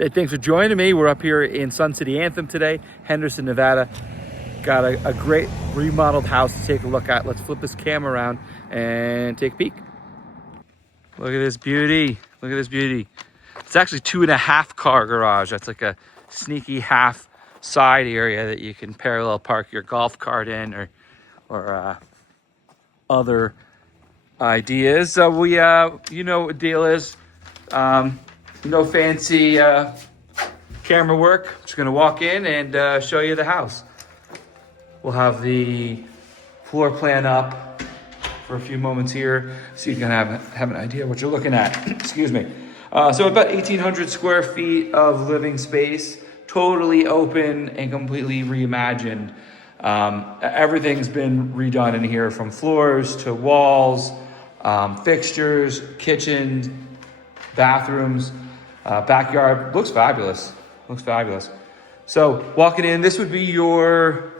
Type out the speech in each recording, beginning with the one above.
Hey, thanks for joining me. We're up here in Sun City Anthem today, Henderson, Nevada. Got a great remodeled house to take a look at. Let's flip this camera around and take a peek. Look at this beauty. Look at this beauty. It's actually 2.5 car garage. That's like a sneaky half side area that you can parallel park your golf cart in or other ideas. We, you know what the deal is. No fancy camera work. Just gonna walk in and show you the house. We'll have the floor plan up for a few moments here so you can have an idea what you're looking at. Excuse me. So about 1,800 square feet of living space, totally open and completely reimagined. Everything's been redone in here, from floors to walls, fixtures, kitchen, bathrooms, backyard. Looks fabulous. Looks fabulous. So walking in, this would be your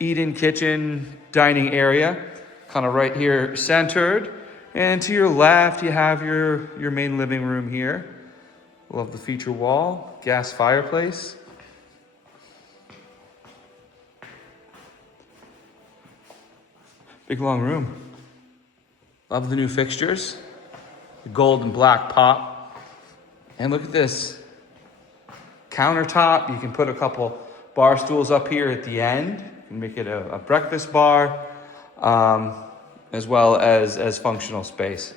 eat-in kitchen dining area, kind of right here centered. And to your left, you have your main living room here. Love the feature wall, gas fireplace. Big long room. Love the new fixtures. The gold and black pop. And look at this countertop. You can put a couple bar stools up here at the end. You can make it a breakfast bar, as well as functional space.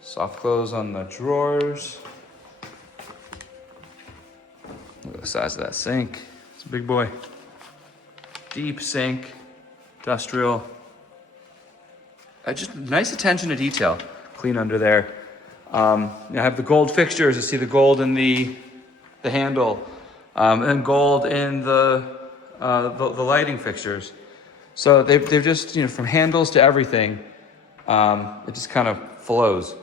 Soft close on the drawers. Look at the size of that sink. It's a big boy. Deep sink, industrial. Just nice attention to detail. Clean under there. I have the gold fixtures. You see the gold in the handle, and gold in the lighting fixtures. So they've just, from handles to everything, it just kind of flows.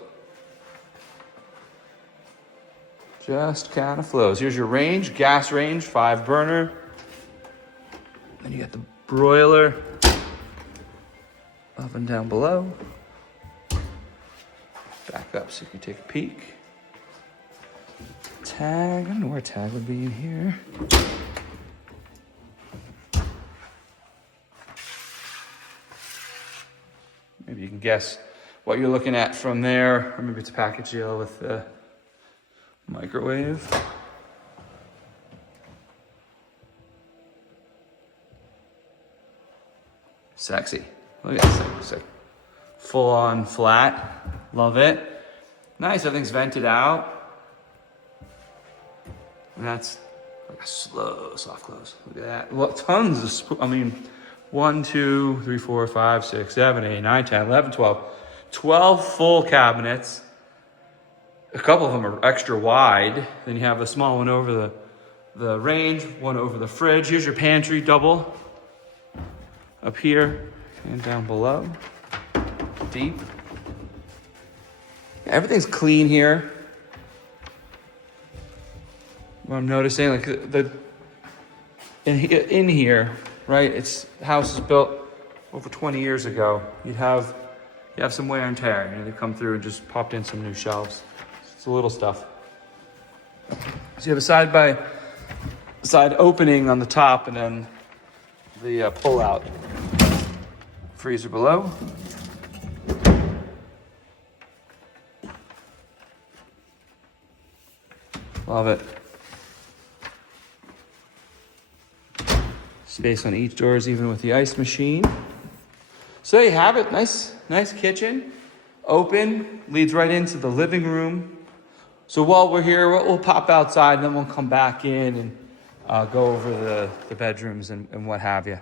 Just kind of flows. Here's your range, gas range, 5 burner. Then you got the broiler oven down below. Back up so you can take a peek. Tag, I don't know where tag would be in here. Maybe you can guess what you're looking at from there, or maybe it's a package deal with the microwave. Sexy. Look at that thing. Full on flat. Love it. Nice, everything's vented out. And that's like a slow soft close. Look at that. Well, tons of, 1, 2, 3, 4, 5, 6, 7, 8, 9, 10, 11, 12. 12 full cabinets. A couple of them are extra wide. Then you have a small one over the range, one over the fridge. Here's your pantry, double. Up here and down below. Deep. Everything's clean here. What I'm noticing, like in here, right? The house is built over 20 years ago. You have some wear and tear. They've come through and just popped in some new shelves. It's the little stuff. So you have a side opening on the top, and then the pull-out freezer below. Love it. Space on each doors, even with the ice machine. So there you have it. Nice kitchen. Open, leads right into the living room. So while we're here, we'll pop outside and then we'll come back in and go over the bedrooms and what have you.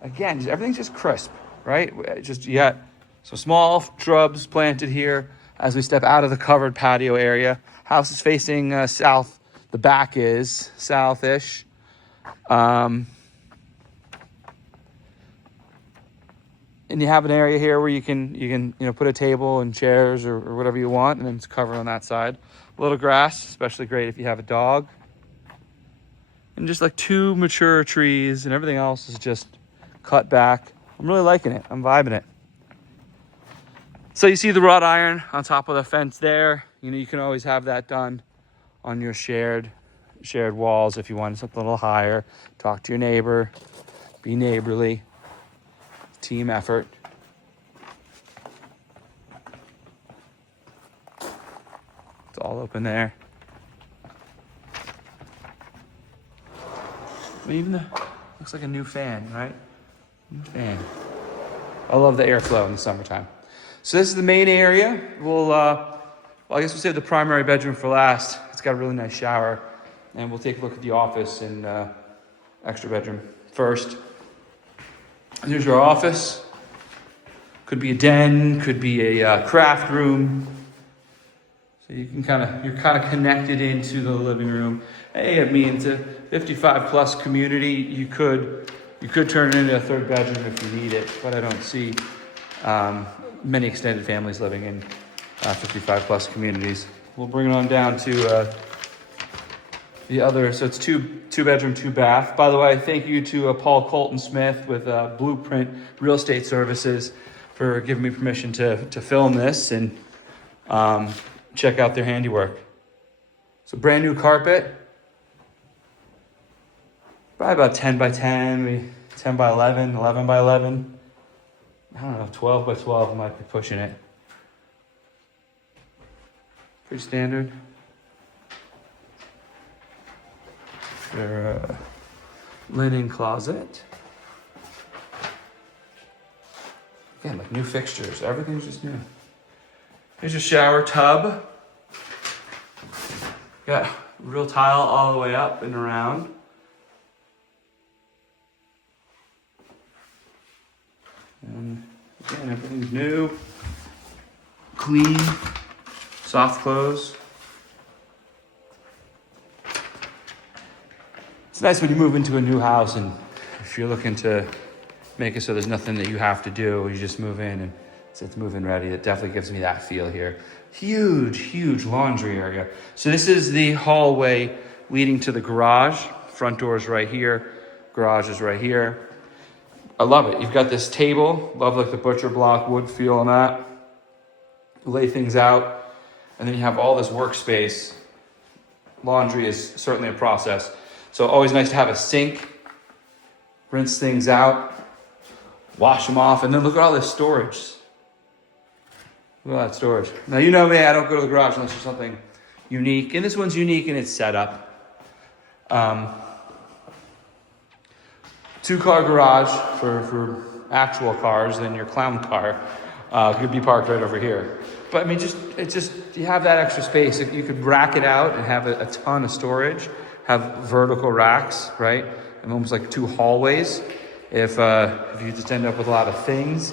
Again, everything's just crisp, right? You got some small shrubs planted here as we step out of the covered patio area. House is facing south. The back is south-ish. And you have an area here where you can put a table and chairs or whatever you want, and then it's covered on that side. A little grass, especially great if you have a dog. And just like 2 mature trees, and everything else is just cut back. I'm really liking it. I'm vibing it. So you see the wrought iron on top of the fence there. You know, you can always have that done on your shared walls if you want something a little higher. Talk to your neighbor, be neighborly, team effort. It's all open there. Even looks like a new fan, right? New fan. I love the airflow in the summertime. So this is the main area. I guess we'll save the primary bedroom for last. It's got a really nice shower. And we'll take a look at the office and extra bedroom first. Here's your office. Could be a den, could be a craft room. So you're kind of connected into the living room. Hey, I mean, it's a 55 plus community. You could turn it into a third bedroom if you need it, but I don't see many extended families living in 55 plus communities. We'll bring it on down to the other. So it's two bedroom, 2 bath. By the way, thank you to Paul-Colten Smith with Blueprint Real Estate Services for giving me permission to film this and check out their handiwork. So brand new carpet. Probably about 10 by 10, maybe 10 by 11, 11 by 11. I don't know, 12 by 12, I might be pushing it. Pretty standard. Their linen closet. Again, like new fixtures, everything's just new. Here's your shower tub. Got real tile all the way up and around. And again, everything's new, clean, soft close. It's nice when you move into a new house and if you're looking to make it so there's nothing that you have to do, you just move in and it's move-in ready. It definitely gives me that feel here. Huge laundry area. So this is the hallway leading to the garage. Front door is right here. Garage is right here. I love it. You've got this table. Love like the butcher block wood feel on that. Lay things out. And then you have all this workspace. Laundry is certainly a process. So always nice to have a sink. Rinse things out. Wash them off. And then look at all this storage. Look at all that storage. Now you know me, I don't go to the garage unless there's something unique. And this one's unique in its setup. 2-car garage for actual cars, then your clown car could be parked right over here. But I mean, you have that extra space. If you could rack it out and have a ton of storage, have vertical racks, right? And almost like 2 hallways. If you just end up with a lot of things,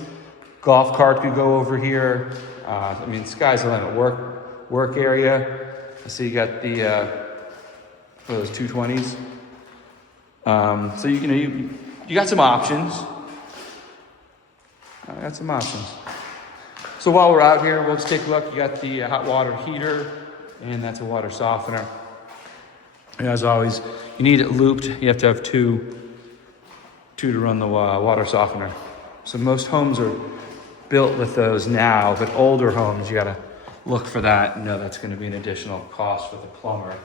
golf cart could go over here. I mean, sky's the limit. Work area. So you got the those 220s. So you got some options. I got some options. So while we're out here, we'll just take a look. You got the hot water heater, and that's a water softener. And as always, you need it looped. You have to have two to run the water softener. So most homes are built with those now, but older homes, you got to look for that and know that's going to be an additional cost for the plumber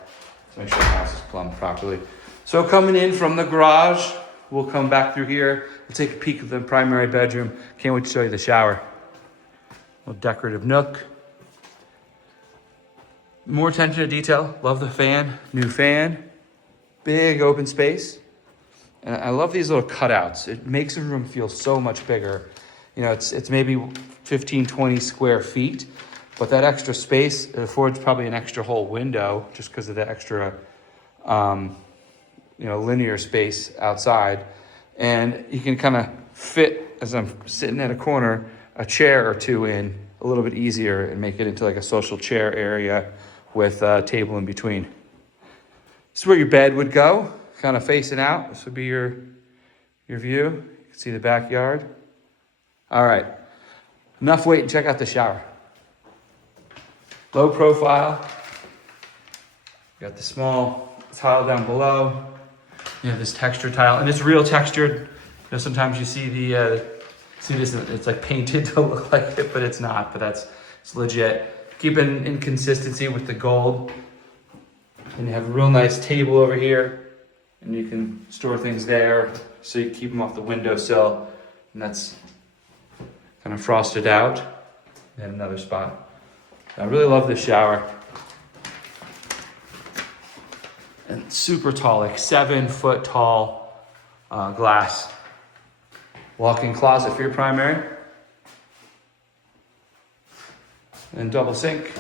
to make sure the house is plumbed properly. So coming in from the garage, we'll come back through here. We'll take a peek at the primary bedroom. Can't wait to show you the shower. A little decorative nook. More attention to detail. Love the fan. New fan. Big open space. And I love these little cutouts. It makes the room feel so much bigger. You know, it's maybe 15, 20 square feet, but that extra space, it affords probably an extra whole window just because of the extra, linear space outside. And you can kind of fit, as I'm sitting at a corner, a chair or two in a little bit easier and make it into like a social chair area with a table in between. This is where your bed would go, kind of facing out. This would be your view. You can see the backyard. All right, enough waiting. Check out the shower. Low profile. You got the small tile down below. You have this texture tile, and it's real textured. You know, sometimes you see the See, it's like painted to look like it, but it's not, but it's legit. Keeping in consistency with the gold. And you have a real nice table over here, and you can store things there, so you keep them off the windowsill, and that's kind of frosted out. And another spot. I really love this shower. And super tall, like 7-foot tall glass. Walk-in closet for your primary. And double sink.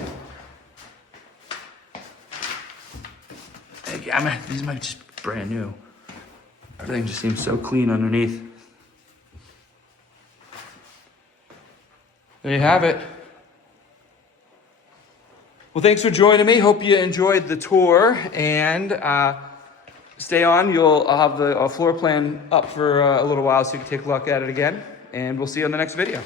These might just be brand new. Everything just seems so clean underneath. There you have it. Well, thanks for joining me. Hope you enjoyed the tour, and stay on. I'll have the floor plan up for a little while so you can take a look at it again, and we'll see you on the next video.